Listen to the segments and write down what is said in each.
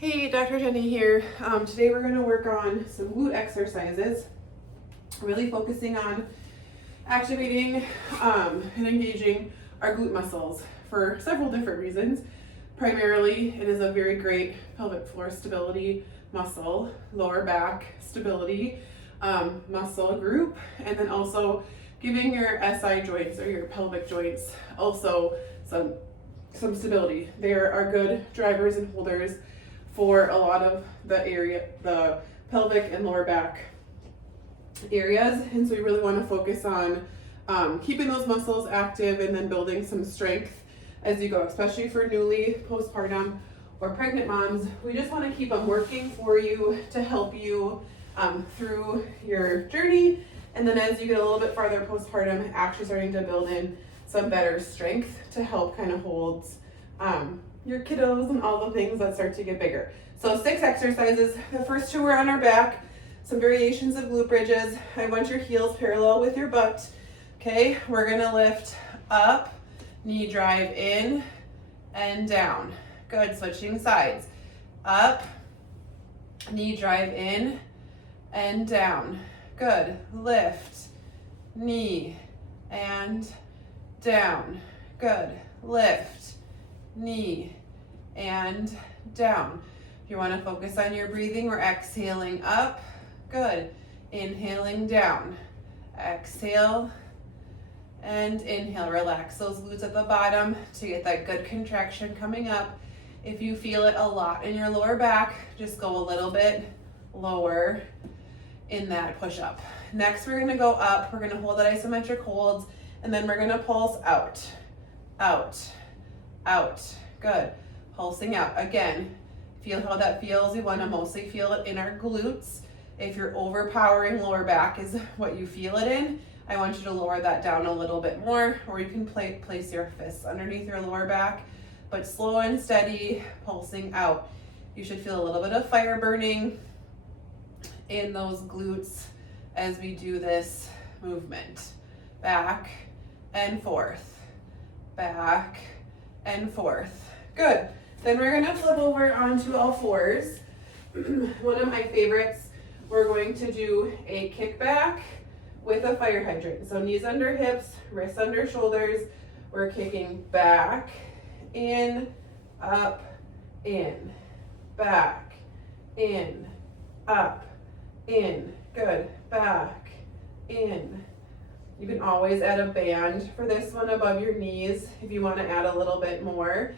Hey, Dr. Jenny here. Today we're going to work on some glute exercises, really focusing on activating and engaging our glute muscles for several different reasons. Primarily, it is a very great pelvic floor stability muscle, lower back stability muscle group, and then also giving your SI joints or your pelvic joints also some stability. They are good drivers and holders for a lot of the pelvic and lower back areas. And so we really want to focus on keeping those muscles active and then building some strength as you go, especially for newly postpartum or pregnant moms. We just want to keep them working for you to help you through your journey. And then as you get a little bit farther postpartum, actually starting to build in some better strength to help kind of hold your kiddos and all the things that start to get bigger. So 6 exercises. The first 2 are on our back, some variations of glute bridges. I want your heels parallel with your butt. Okay, we're gonna lift up, knee drive in and down. Good, switching sides. Up, knee drive in and down. Good, lift, knee and down. Good, lift, knee and down. If you want to focus on your breathing, we're exhaling up. Good. Inhaling down. Exhale and inhale. Relax those glutes at the bottom to get that good contraction coming up. If you feel it a lot in your lower back, just go a little bit lower in that push up. Next, we're going to go up. We're going to hold that isometric holds, and then we're going to pulse out, out, out. Good. Pulsing out. Again, feel how that feels. We want to mostly feel it in our glutes. If your overpowering lower back is what you feel it in, I want you to lower that down a little bit more, or you can place your fists underneath your lower back, but slow and steady, pulsing out. You should feel a little bit of fire burning in those glutes as we do this movement. Back and forth, back and forth. Good. Then we're gonna flip over onto all fours. One of my favorites, we're going to do a kickback with a fire hydrant. So knees under hips, wrists under shoulders. We're kicking back, in, up, in, back, in, up, in. Good. Back, in. You can always add a band for this one above your knees if you want to add a little bit more.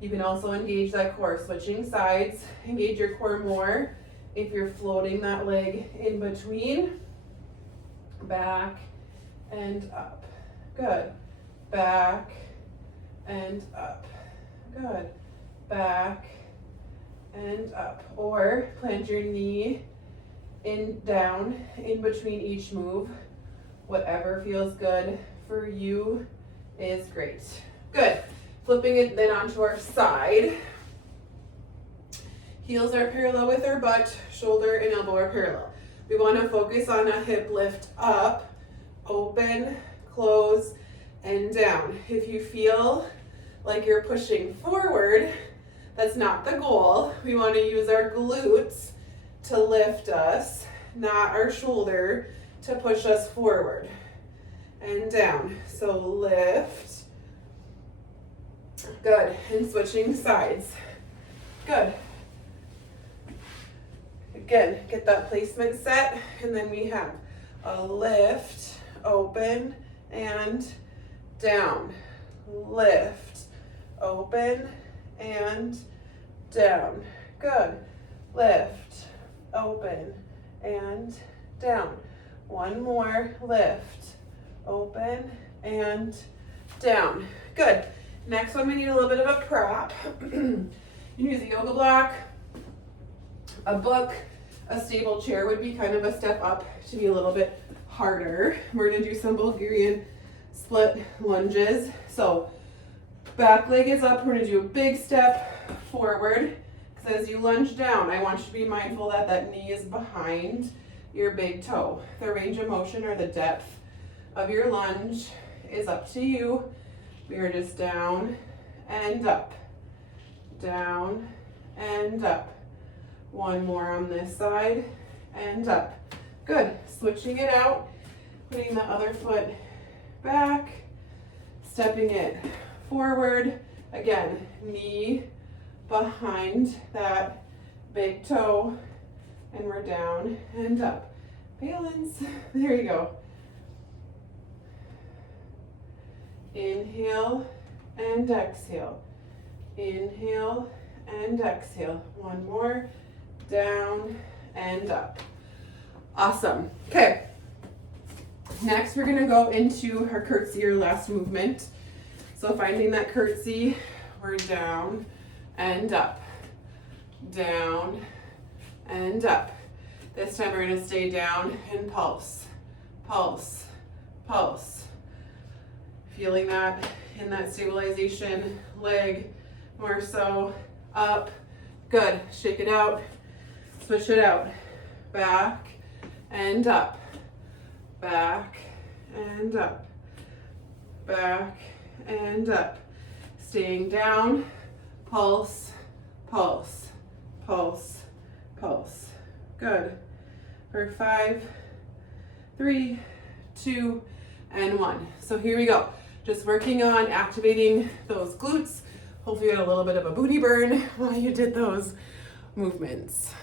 You can also engage that core, switching sides. Engage your core more if you're floating that leg in between. Back and up. Good. Back and up. Good. Back and up. Or plant your knee down in between each move. Whatever feels good for you is great. Good. Flipping it then onto our side. Heels are parallel with our butt, shoulder and elbow are parallel. We want to focus on a hip lift up, open, close, and down. If you feel like you're pushing forward, that's not the goal. We want to use our glutes to lift us, not our shoulder to push us forward and down. So lift. Good. And switching sides. Good. Again, get that placement set, and then we have a lift, open, and down. Lift, open, and down. Good. Lift, open, and down. One more. Lift, open, and down. Good. Next one, we need a little bit of a prop. You can use a yoga block, a book, a stable chair would be kind of a step up to be a little bit harder. We're gonna do some Bulgarian split lunges. So back leg is up, we're gonna do a big step forward. Because as you lunge down, I want you to be mindful that that knee is behind your big toe. The range of motion or the depth of your lunge is up to you. We are just down and up, down and up, One more on this side and up. Good. Switching it out, putting the other foot back, stepping it forward. Again, knee behind that big toe, and we're down and up. Balance. There you go. Inhale and exhale. Inhale and exhale. One more. Down and up. Awesome. Okay. Next, we're going to go into our curtsy, or last movement. So finding that curtsy, we're down and up. Down and up. This time we're going to stay down and pulse. Pulse. Pulse. Feeling that in that stabilization leg more so. Up. Good. Shake it out. Switch it out. Back and up. Back and up. Back and up. Staying down. Pulse. Pulse. Pulse. Pulse. Good. For 5, 3, 2, and 1. So here we go. Just working on activating those glutes. Hopefully you had a little bit of a booty burn while you did those movements.